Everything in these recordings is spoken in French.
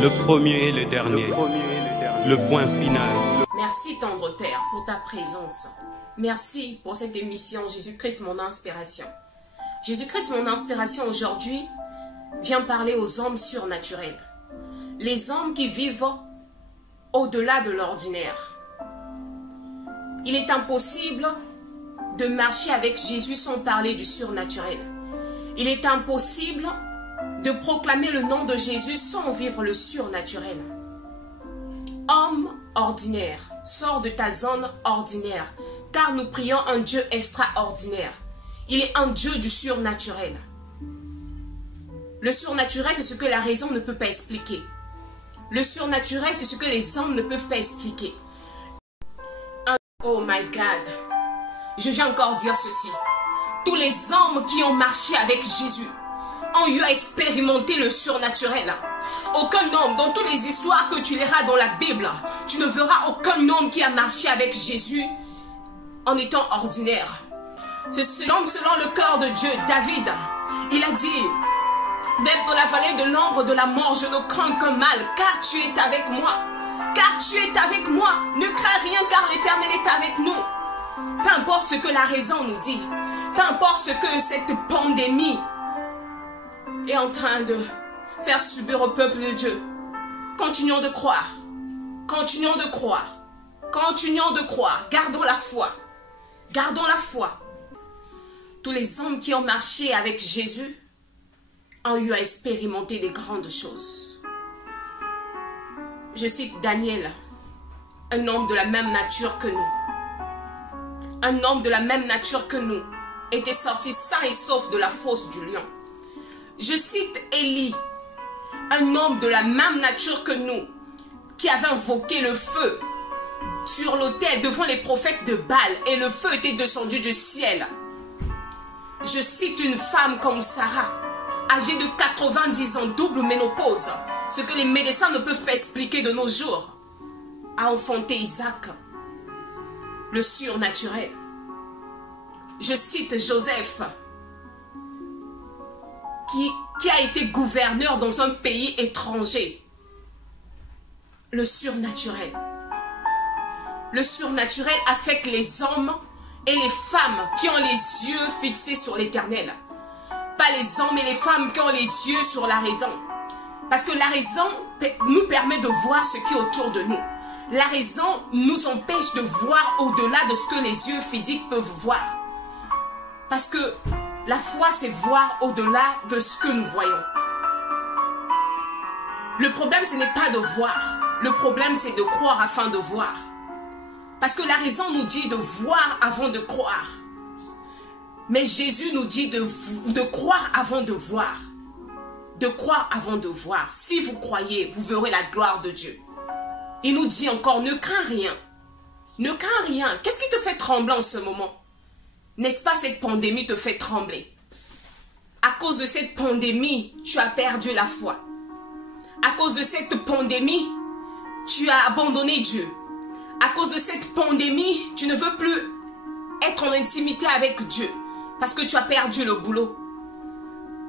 le premier et le dernier, le point final. Merci tendre Père pour ta présence. Merci pour cette émission Jésus-Christ mon inspiration. Jésus-Christ mon inspiration aujourd'hui vient parler aux hommes surnaturels. Les hommes qui vivent au-delà de l'ordinaire. Il est impossible de marcher avec Jésus sans parler du surnaturel. Il est impossible de proclamer le nom de Jésus sans vivre le surnaturel. Homme ordinaire, sors de ta zone ordinaire, car nous prions un Dieu extraordinaire. Il est un Dieu du surnaturel. Le surnaturel, c'est ce que la raison ne peut pas expliquer. Le surnaturel, c'est ce que les hommes ne peuvent pas expliquer. Oh my God, je viens encore dire ceci. Tous les hommes qui ont marché avec Jésus ont eu à expérimenter le surnaturel. Aucun homme, dans toutes les histoires que tu liras dans la Bible, tu ne verras aucun homme qui a marché avec Jésus en étant ordinaire. C'est l'homme selon le cœur de Dieu, David. Il a dit, même dans la vallée de l'ombre de la mort, je ne crains qu'un mal, car tu es avec moi. Car tu es avec moi. Ne crains rien, car l'Éternel est avec nous. Peu importe ce que la raison nous dit, peu importe ce que cette pandémie est en train de faire subir au peuple de Dieu, continuons de croire, continuons de croire, continuons de croire, gardons la foi, gardons la foi. Tous les hommes qui ont marché avec Jésus ont eu à expérimenter des grandes choses. Je cite Daniel, un homme de la même nature que nous. Un homme de la même nature que nous était sorti sain et sauf de la fosse du lion. Je cite Élie, un homme de la même nature que nous, qui avait invoqué le feu sur l'autel devant les prophètes de Baal, et le feu était descendu du ciel. Je cite une femme comme Sarah, âgée de 90 ans, double ménopause, ce que les médecins ne peuvent pas expliquer de nos jours, a enfanté Isaac, le surnaturel. Je cite Joseph, qui a été gouverneur dans un pays étranger. Le surnaturel. Le surnaturel affecte les hommes et les femmes qui ont les yeux fixés sur l'Éternel. Pas les hommes et les femmes qui ont les yeux sur la raison. Parce que la raison nous permet de voir ce qui est autour de nous. La raison nous empêche de voir au-delà de ce que les yeux physiques peuvent voir. Parce que la foi, c'est voir au-delà de ce que nous voyons. Le problème, ce n'est pas de voir. Le problème, c'est de croire afin de voir. Parce que la raison nous dit de voir avant de croire. Mais Jésus nous dit de croire avant de voir. De croire avant de voir. Si vous croyez, vous verrez la gloire de Dieu. Il nous dit encore, ne crains rien. Ne crains rien. Qu'est-ce qui te fait trembler en ce moment? N'est-ce pas cette pandémie te fait trembler? À cause de cette pandémie, tu as perdu la foi. À cause de cette pandémie, tu as abandonné Dieu. À cause de cette pandémie, tu ne veux plus être en intimité avec Dieu. Parce que tu as perdu le boulot.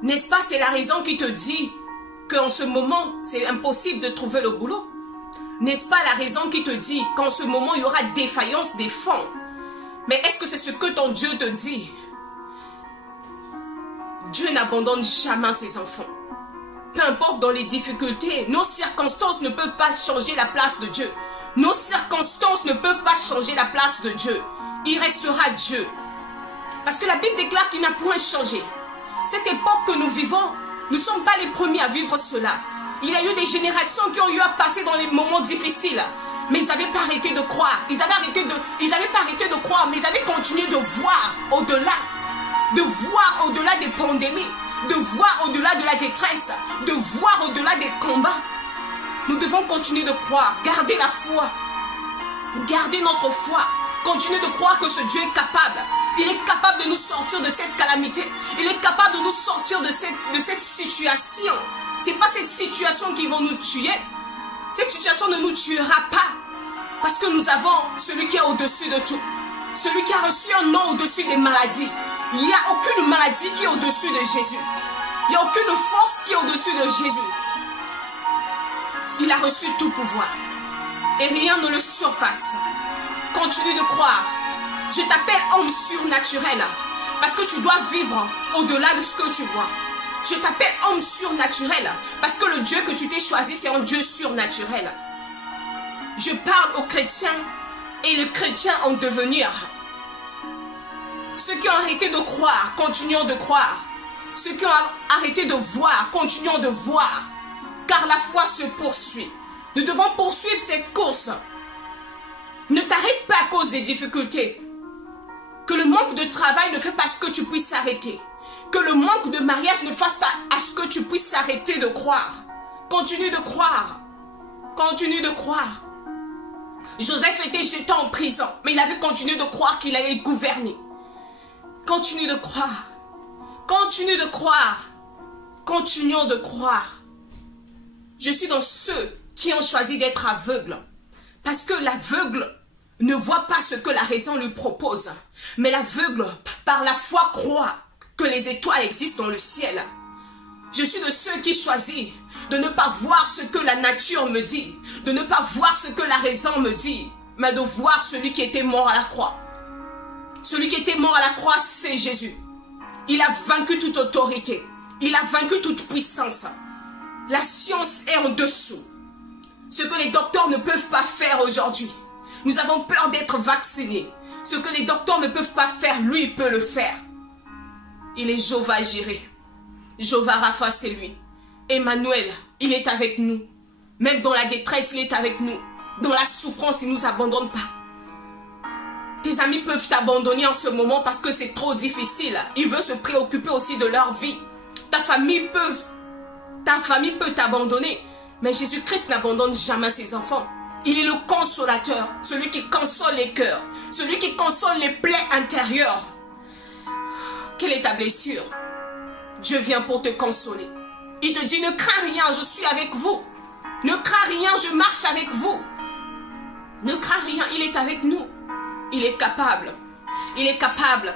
N'est-ce pas, c'est la raison qui te dit qu'en ce moment, c'est impossible de trouver le boulot? N'est-ce pas la raison qui te dit qu'en ce moment, il y aura défaillance des fonds? Mais est-ce que c'est ce que ton Dieu te dit? Dieu n'abandonne jamais ses enfants. Peu importe dans les difficultés, nos circonstances ne peuvent pas changer la place de Dieu. Nos circonstances ne peuvent pas changer la place de Dieu. Il restera Dieu. Parce que la Bible déclare qu'il n'a point changé. Cette époque que nous vivons, nous ne sommes pas les premiers à vivre cela. Il y a eu des générations qui ont eu à passer dans les moments difficiles. Mais ils n'avaient pas arrêté de croire. Ils n'avaient pas arrêté de croire, mais ils avaient continué de voir au-delà. De voir au-delà des pandémies. De voir au-delà de la détresse. De voir au-delà des combats. Nous devons continuer de croire. Garder la foi. Garder notre foi. Continuer de croire que ce Dieu est capable. Il est capable de nous sortir de cette calamité. Il est capable de nous sortir de cette situation. Ce n'est pas cette situation qui va nous tuer. Cette situation ne nous tuera pas. Parce que nous avons celui qui est au-dessus de tout. Celui qui a reçu un nom au-dessus des maladies. Il n'y a aucune maladie qui est au-dessus de Jésus. Il n'y a aucune force qui est au-dessus de Jésus. Il a reçu tout pouvoir. Et rien ne le surpasse. Continue de croire. Je t'appelle homme surnaturel. Parce que tu dois vivre au-delà de ce que tu vois. Je t'appelle homme surnaturel. Parce que le Dieu que tu t'es choisi, c'est un Dieu surnaturel. Je parle aux chrétiens et les chrétiens en devenir. Ceux qui ont arrêté de croire, continuons de croire. Ceux qui ont arrêté de voir, continuons de voir. Car la foi se poursuit. Nous devons poursuivre cette course. Ne t'arrête pas à cause des difficultés. Que le manque de travail ne fait pas ce que tu puisses s'arrêter. Que le manque de mariage ne fasse pas à ce que tu puisses s'arrêter de croire. Continue de croire. Continue de croire. Joseph était jeté en prison, mais il avait continué de croire qu'il allait gouverner. Continue de croire. Continue de croire. Continuons de croire. Je suis dans ceux qui ont choisi d'être aveugles. Parce que l'aveugle ne voit pas ce que la raison lui propose. Mais l'aveugle, par la foi, croit que les étoiles existent dans le ciel. Je suis de ceux qui choisissent de ne pas voir ce que la nature me dit, de ne pas voir ce que la raison me dit, mais de voir celui qui était mort à la croix. Celui qui était mort à la croix, c'est Jésus. Il a vaincu toute autorité. Il a vaincu toute puissance. La science est en dessous. Ce que les docteurs ne peuvent pas faire aujourd'hui. Nous avons peur d'être vaccinés. Ce que les docteurs ne peuvent pas faire, lui, il peut le faire. Il est Jéhovah Jireh. Jéhovah Rapha, c'est lui. Emmanuel, il est avec nous. Même dans la détresse, il est avec nous. Dans la souffrance, il ne nous abandonne pas. Tes amis peuvent t'abandonner en ce moment parce que c'est trop difficile. Ils veulent se préoccuper aussi de leur vie. Ta famille peut t'abandonner. Mais Jésus-Christ n'abandonne jamais ses enfants. Il est le consolateur, celui qui console les cœurs, celui qui console les plaies intérieures. Quelle est ta blessure? Dieu vient pour te consoler. Il te dit, ne crains rien, je suis avec vous. Ne crains rien, je marche avec vous. Ne crains rien, il est avec nous. Il est capable. Il est capable.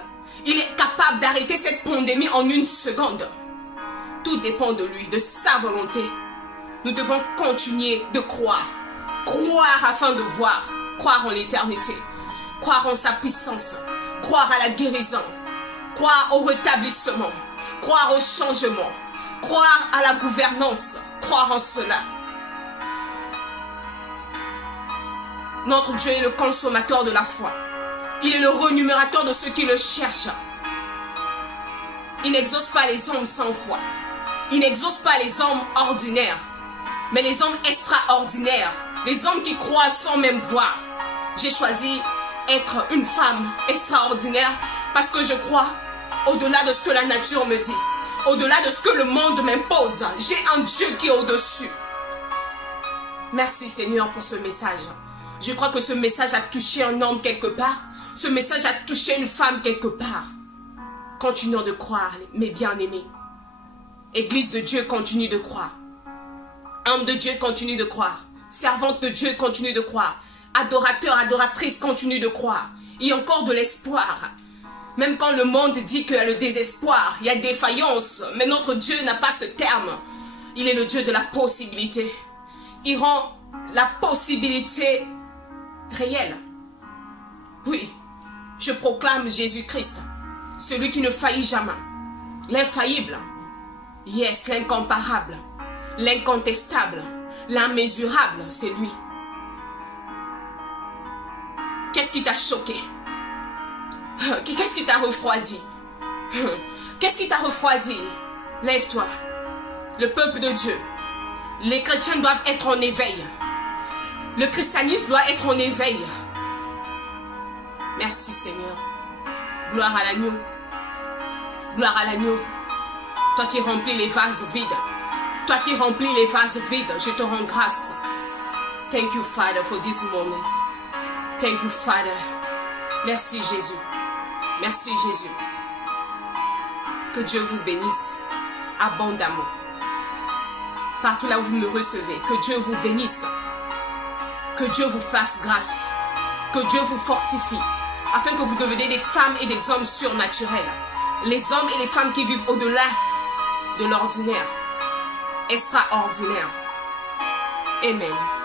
Il est capable d'arrêter cette pandémie en une seconde. Tout dépend de lui, de sa volonté. Nous devons continuer de croire. Croire afin de voir. Croire en l'éternité. Croire en sa puissance. Croire à la guérison. Croire au rétablissement. Croire au changement. Croire à la gouvernance. Croire en cela. Notre Dieu est le consommateur de la foi. Il est le renumérateur de ceux qui le cherchent. Il n'exauce pas les hommes sans foi. Il n'exauce pas les hommes ordinaires, mais les hommes extraordinaires, les hommes qui croient sans même voir. J'ai choisi être une femme extraordinaire parce que je crois au-delà de ce que la nature me dit, au-delà de ce que le monde m'impose. J'ai un Dieu qui est au-dessus. Merci Seigneur pour ce message. Je crois que ce message a touché un homme quelque part. Ce message a touché une femme quelque part. Continuons de croire, mes bien-aimés. Église de Dieu, continue de croire. Homme de Dieu, continue de croire. Servante de Dieu, continue de croire. Adorateur, adoratrice, continue de croire. Il y a encore de l'espoir. Même quand le monde dit qu'il y a le désespoir, il y a défaillance. Mais notre Dieu n'a pas ce terme. Il est le Dieu de la possibilité. Il rend la possibilité réelle. Oui, je proclame Jésus-Christ, celui qui ne faillit jamais, l'infaillible, yes, l'incomparable, l'incontestable, l'immesurable, c'est lui. Qu'est-ce qui t'a choqué? Qu'est-ce qui t'a refroidi? Qu'est-ce qui t'a refroidi? Lève-toi. Le peuple de Dieu, les chrétiens doivent être en éveil. Le christianisme doit être en éveil. Merci Seigneur. Gloire à l'agneau. Gloire à l'agneau. Toi qui remplis les vases vides. Toi qui remplis les vases vides, je te rends grâce. Thank you Father for this moment. Thank you Father. Merci Jésus. Merci Jésus. Que Dieu vous bénisse abondamment. Partout là où vous me recevez, que Dieu vous bénisse. Que Dieu vous fasse grâce. Que Dieu vous fortifie. Afin que vous deveniez des femmes et des hommes surnaturels. Les hommes et les femmes qui vivent au-delà de l'ordinaire. Extraordinaire. Amen.